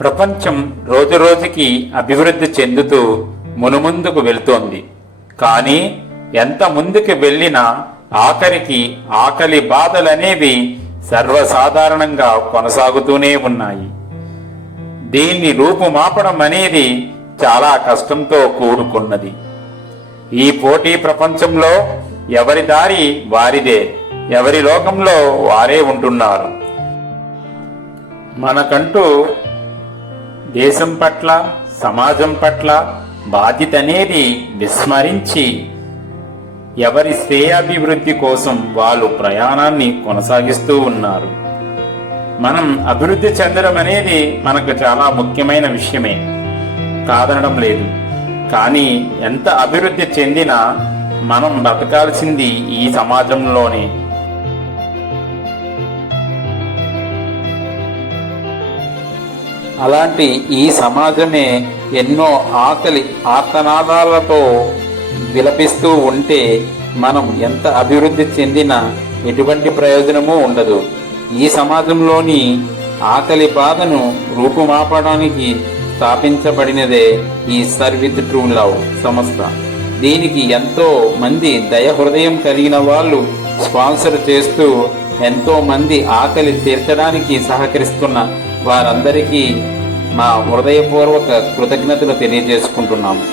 ప్రపంచం రోజురోజుకి అభివృద్ధి చెందుతూ మునుముందుకు వెళ్తోంది. కానీ ఎంత ముందుకు వెళ్ళినా ఆఖరికి ఆకలి బాధలనేవి సర్వసాధారణంగా కొనసాగుతూనే ఉన్నాయి. దీన్ని రూపుమాపడం అనేది చాలా కష్టంతో కూడుకున్నది. ఈ పోటీ ప్రపంచంలో ఎవరి దారి వారిదే ఎవరి లోకంలో వారే ఉంటున్నారు. మనకంటూ దేశం పట్ల సమాజం పట్ల బాధ్యత అనేది విస్మరించి ఎవరి శ్రేయాభివృద్ధి కోసం వాళ్ళు ప్రయాణాన్ని కొనసాగిస్తూ ఉన్నారు. మనం అభివృద్ధి చెందడం అనేది మనకు చాలా ముఖ్యమైన విషయమే. కాదనడం లేదు. కానీ ఎంత అభివృద్ధి చెందినా మనం బతకాల్సింది ఈ సమాజంలోనే. అలాంటి ఈ సమాజమే ఎన్నో ఆకలి ఆర్తనాదాలతో విలపిస్తూ ఉంటే మనం ఎంత అభివృద్ధి చెందినా ఎటువంటి ప్రయోజనము ఉండదు. ఈ సమాజంలోని ఆకలి బాధను రూపుమాపడానికి స్థాపించబడినదే ఈ సర్విత్ ట్రూ లవ్ సంస్థ. దీనికి ఎంతో మంది దయ హృదయం కలిగిన వాళ్ళు స్పాన్సర్ చేస్తూ ఎంతో మంది ఆకలి తీర్చడానికి సహకరిస్తున్న వారందరికీ మా హృదయపూర్వక కృతజ్ఞతలు తెలియజేసుకుంటున్నాము.